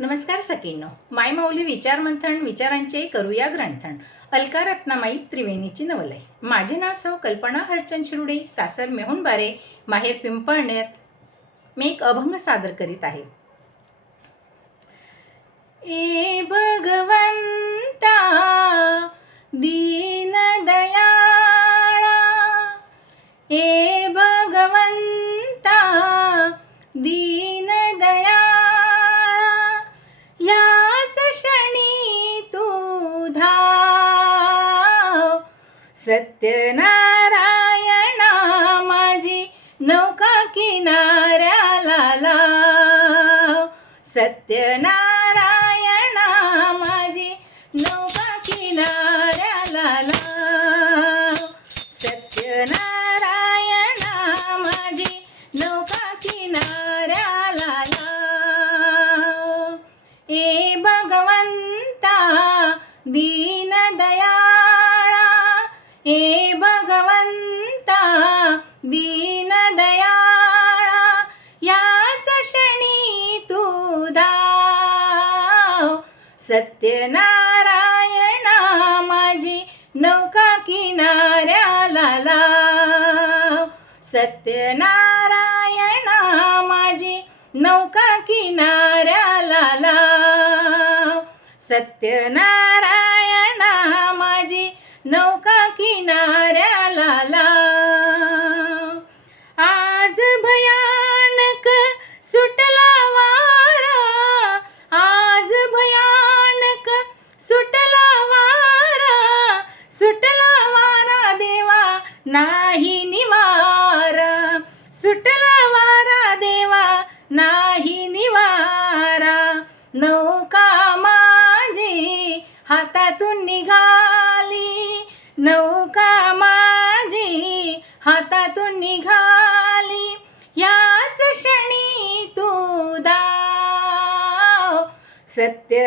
नमस्कार सखींनो, माय माऊली विचार मंथन विचारांचे करूया ग्रंथन. अलका रत्नामाई त्रिवेणीची नवलय. माझे नाव सौ कल्पना हरचंद शिरुडे, सासर मेहुण बारे, माहेर पिंपळनेर. मी एक अभंग सादर करीत आहे. ए भगवंता दीन दयाळा, ए भगवंता दीन दयाळा, याच क्षणी तू धाव. सत्यनारायणा माझी नौका किनाऱ्याला लाव. सत्यनारायणा माझी नौका किनाऱ्याला लाव. सत्यनारायणा माझी नौका किनाऱ्याला लाव. ए भगवंता दीन दयाळा, ए भगवंता दीन दयाळा, याच क्षणी तू धाव. सत्यनारायणा माझी नौका किनाऱ्याला लाव. सत्यनारायणा माझी नौका किनाऱ्याला लाव. सत्यनारायणा माझी नौका किनाऱ्याला लाव. आज भयानक सुटला वारा, आज भयानक सुटला वारा, सुटला वारा देवा नाही निवारा. सुटला वारा देवा नाही निवारा. नौका माझी हातातून निघाली, नौका माझी हातातून निघाली, याच क्षणी तू धाव. सत्यनारायणा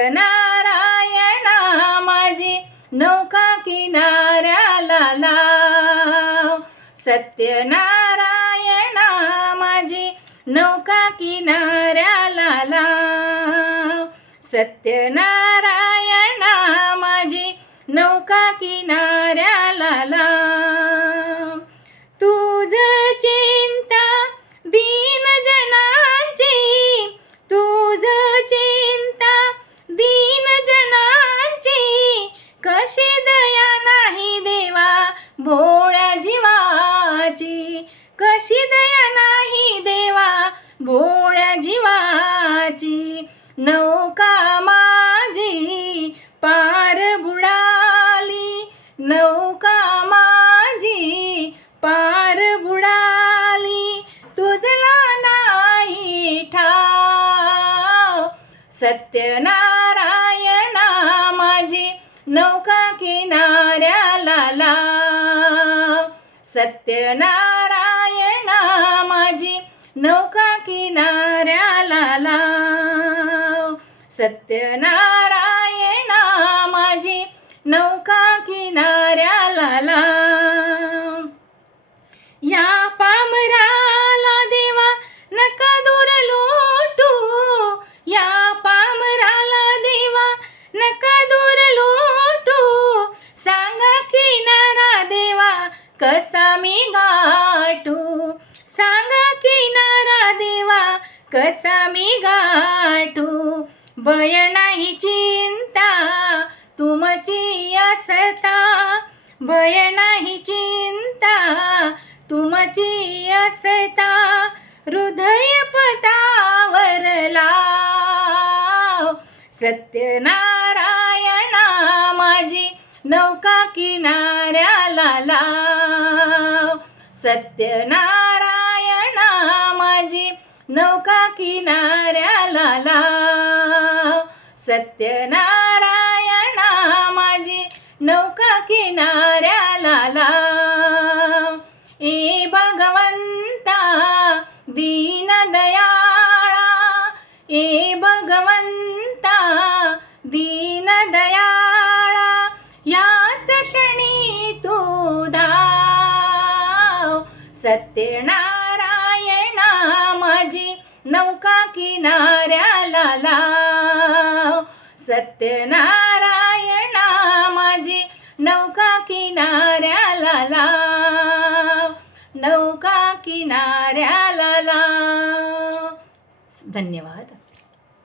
माझी नौका किनाऱ्याला लाव. सत्यनारायणा माझी नौका किनाऱ्याला लाव. सत्यनारायणा माझी नौका किनाऱ्याला लाव. तुझ चिंता दीन जनांची, तुझ चिंता दीन जनांची, कशी दया नाही देवा भोळ्या जीवाची. कशी दया नाही देवा भोळ्या जीवाची. नौका माझी पार बुडाली, नौका माझी पार बुडाली, तुझला नाही ठाव. सत्यनारायणा माझी नौका किनाऱ्याला लाव. सत्यनारायणा माझी नौका किनाऱ्याला लाव. सत्यनारायणा माझी नौका किनाऱ्याला लाव. या पामराला देवा नका दूर लोटू, या पामराला देवा नका दूर लोटू, सांगा किनारा देवा कसा मी गाठू. सांगा किनारा देवा कसा मी गाठू. भय नाही चिंता तुमची असता, भय नाही चिंता तुमची असता, हृदय पदावर लाव. सत्यनारायणा माझी नौका किनाऱ्याला लाव. सत्यनारायणा माझी नौका किनाऱ्याला लाव. सत्यनारायणा माझी नौका किनाऱ्याला लाव. ए भगवंता दीन दयाळा, ए भगवंता दीन दयाळा, याच क्षणी तू धाव. सत्यनारायणा माझी नौका किनाऱ्याला लाव. सत्यनारायणा माझी नौका किनाऱ्याला लाव, नौका किनाऱ्याला लाव. धन्यवाद.